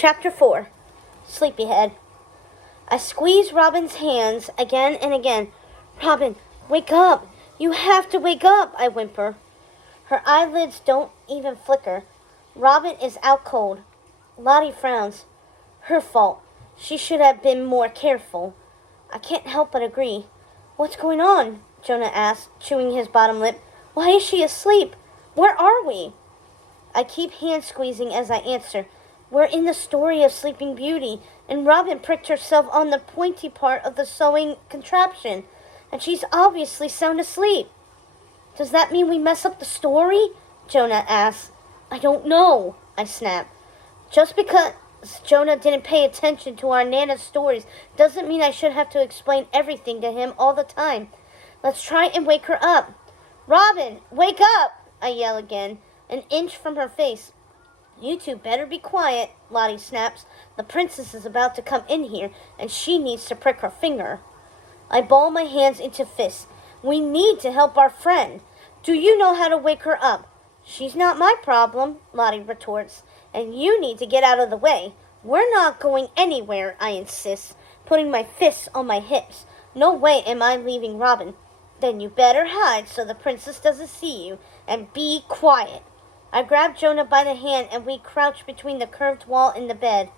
Chapter 4. Sleepyhead. I squeeze Robin's hands again and again. "Robin, wake up! You have to wake up!" I whimper. Her eyelids don't even flicker. Robin is out cold. Lottie frowns. Her fault. She should have been more careful. I can't help but agree. "What's going on?" Jonah asks, chewing his bottom lip. "Why is she asleep? Where are we?" I keep hand squeezing as I answer. "We're in the story of Sleeping Beauty, and Robin pricked herself on the pointy part of the sewing contraption, and she's obviously sound asleep." "Does that mean we mess up the story?" Jonah asks. "I don't know," I snap. Just because Jonah didn't pay attention to our Nana's stories doesn't mean I should have to explain everything to him all the time. Let's try and wake her up. "Robin, wake up!" I yell again, an inch from her face. "You two better be quiet," Lottie snaps. "The princess is about to come in here, and she needs to prick her finger." I ball my hands into fists. "We need to help our friend. Do you know how to wake her up?" "She's not my problem," Lottie retorts, "and you need to get out of the way." "We're not going anywhere," I insist, putting my fists on my hips. "No way am I leaving Robin." "Then you better hide so the princess doesn't see you, and be quiet." I grab Jonah by the hand and we crouch between the curved wall and the bed.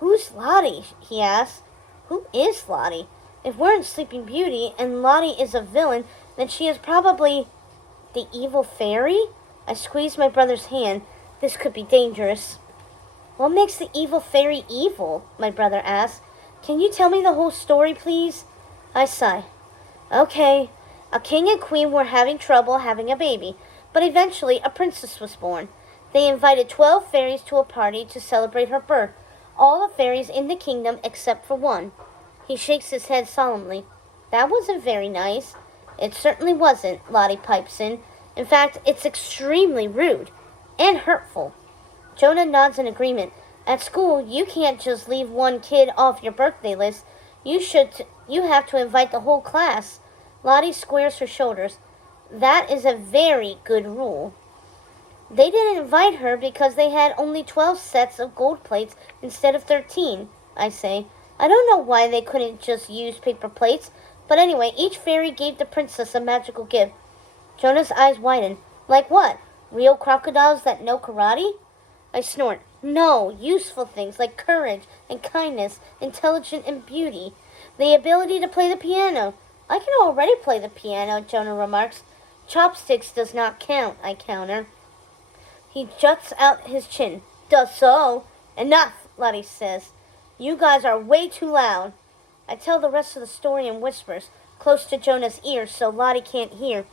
"Who's Lottie?" he asks. Who is Lottie? If we're in Sleeping Beauty and Lottie is a villain, then she is probably the evil fairy? I squeeze my brother's hand. This could be dangerous. "What makes the evil fairy evil?" my brother asks. "Can you tell me the whole story, please?" I sigh. "Okay, a king and queen were having trouble having a baby. But eventually, a princess was born. They invited 12 fairies to a party to celebrate her birth. All the fairies in the kingdom except for one." He shakes his head solemnly. "That wasn't very nice." "It certainly wasn't," Lottie pipes in. "In fact, it's extremely rude and hurtful." Jonah nods in agreement. "At school, you can't just leave one kid off your birthday list. You have to invite the whole class." Lottie squares her shoulders. "That is a very good rule." "They didn't invite her because they had only 12 sets of gold plates instead of 13, I say. "I don't know why they couldn't just use paper plates, but anyway, each fairy gave the princess a magical gift." Jonah's eyes widen. "Like what? Real crocodiles that know karate?" I snort. "No, useful things like courage and kindness, intelligence and beauty. The ability to play the piano." "I can already play the piano," Jonah remarks. "Chopsticks does not count," I counter. He juts out his chin. "Does so." "Enough," Lottie says. "You guys are way too loud." I tell the rest of the story in whispers, close to Jonah's ear so Lottie can't hear.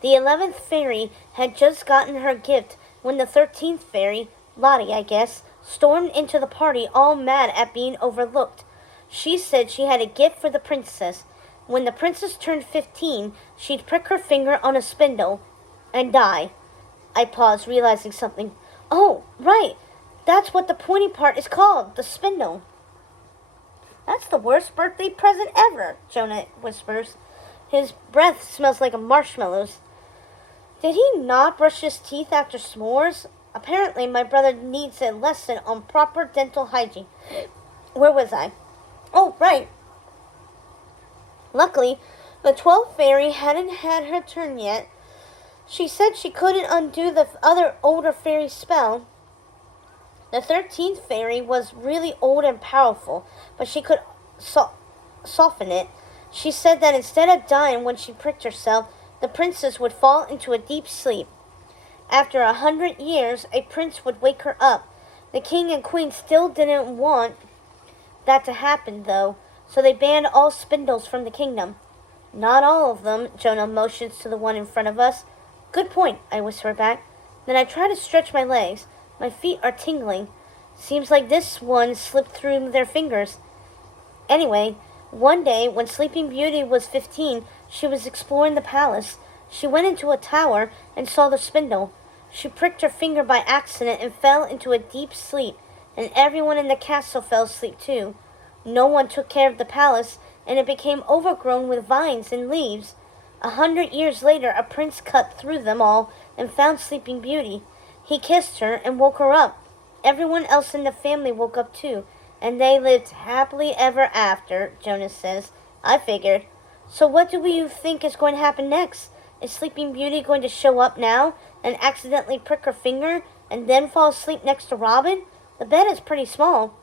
The 11th fairy had just gotten her gift when the 13th fairy, Lottie I guess, stormed into the party all mad at being overlooked. She said she had a gift for the princess. When the princess turned 15, she'd prick her finger on a spindle and die. I pause, realizing something. "Oh, right. That's what the pointy part is called, the spindle." "That's the worst birthday present ever," Jonah whispers. His breath smells like marshmallows. Did he not brush his teeth after s'mores? Apparently, my brother needs a lesson on proper dental hygiene. Where was I? Oh, right. Luckily, the 12th fairy hadn't had her turn yet. She said she couldn't undo the other older fairy's spell. The 13th fairy was really old and powerful, but she could soften it. She said that instead of dying when she pricked herself, the princess would fall into a deep sleep. After 100 years, a prince would wake her up. The king and queen still didn't want that to happen, though, so they banned all spindles from the kingdom. "Not all of them," Jonah motions to the one in front of us. "Good point," I whisper back. Then I try to stretch my legs. My feet are tingling. Seems like this one slipped through their fingers. Anyway, one day when Sleeping Beauty was 15, she was exploring the palace. She went into a tower and saw the spindle. She pricked her finger by accident and fell into a deep sleep, and everyone in the castle fell asleep too. No one took care of the palace, and it became overgrown with vines and leaves. 100 years later, a prince cut through them all and found Sleeping Beauty. He kissed her and woke her up. Everyone else in the family woke up too, and they lived happily ever after, Jonas says. I figured. So what do you think is going to happen next? Is Sleeping Beauty going to show up now and accidentally prick her finger and then fall asleep next to Robin? The bed is pretty small.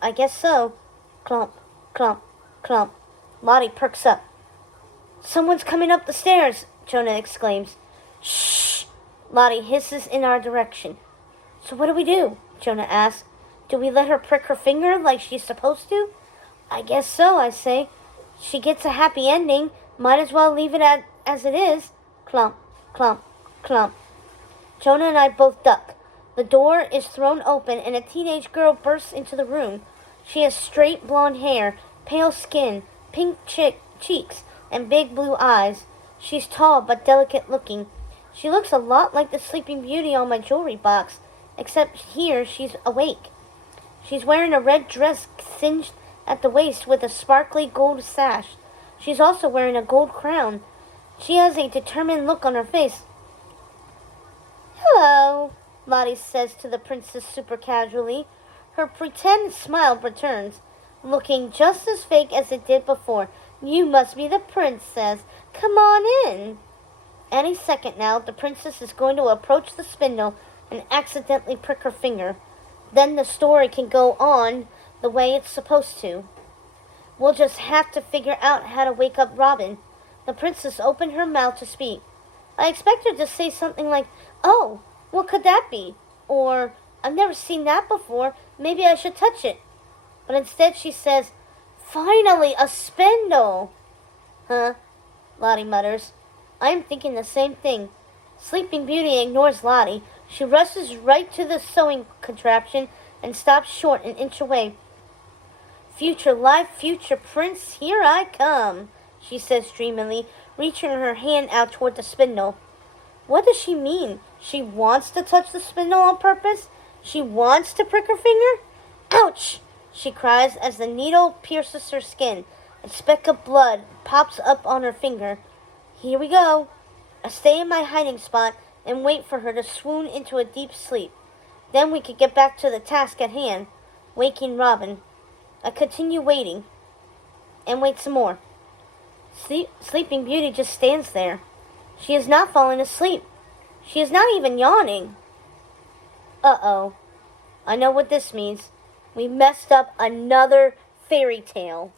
I guess so. Clump, clump, clump. Lottie perks up. Someone's coming up the stairs, Jonah exclaims. Shh! Lottie hisses in our direction. So what do? Jonah asks. Do we let her prick her finger like she's supposed to? I guess so, I say. She gets a happy ending. Might as well leave it as it is. Clump, clump, clump. Jonah and I both duck. The door is thrown open and a teenage girl bursts into the room. She has straight blonde hair, pale skin, pink cheeks, and big blue eyes. She's tall but delicate looking. She looks a lot like the Sleeping Beauty on my jewelry box, except here she's awake. She's wearing a red dress singed at the waist with a sparkly gold sash. She's also wearing a gold crown. She has a determined look on her face. Hello, Lottie says to the princess super casually. Her pretend smile returns, looking just as fake as it did before. You must be the princess. Come on in. Any second now, the princess is going to approach the spindle and accidentally prick her finger. Then the story can go on the way it's supposed to. We'll just have to figure out how to wake up Robin. The princess opened her mouth to speak. I expect her to say something like, oh, what could that be? Or, I've never seen that before. Maybe I should touch it. But instead she says, finally, a spindle. Huh? Lottie mutters. I am thinking the same thing. Sleeping Beauty ignores Lottie. She rushes right to the sewing contraption and stops short an inch away. Future life, future prince, here I come, she says dreamily, reaching her hand out toward the spindle. What does she mean? She wants to touch the spindle on purpose? She wants to prick her finger? Ouch! She cries as the needle pierces her skin. A speck of blood pops up on her finger. Here we go. I stay in my hiding spot and wait for her to swoon into a deep sleep. Then we could get back to the task at hand, waking Robin. I continue waiting, and wait some more. Sleeping Beauty just stands there. She is not falling asleep. She is not even yawning. Uh-oh. I know what this means. We messed up another fairy tale.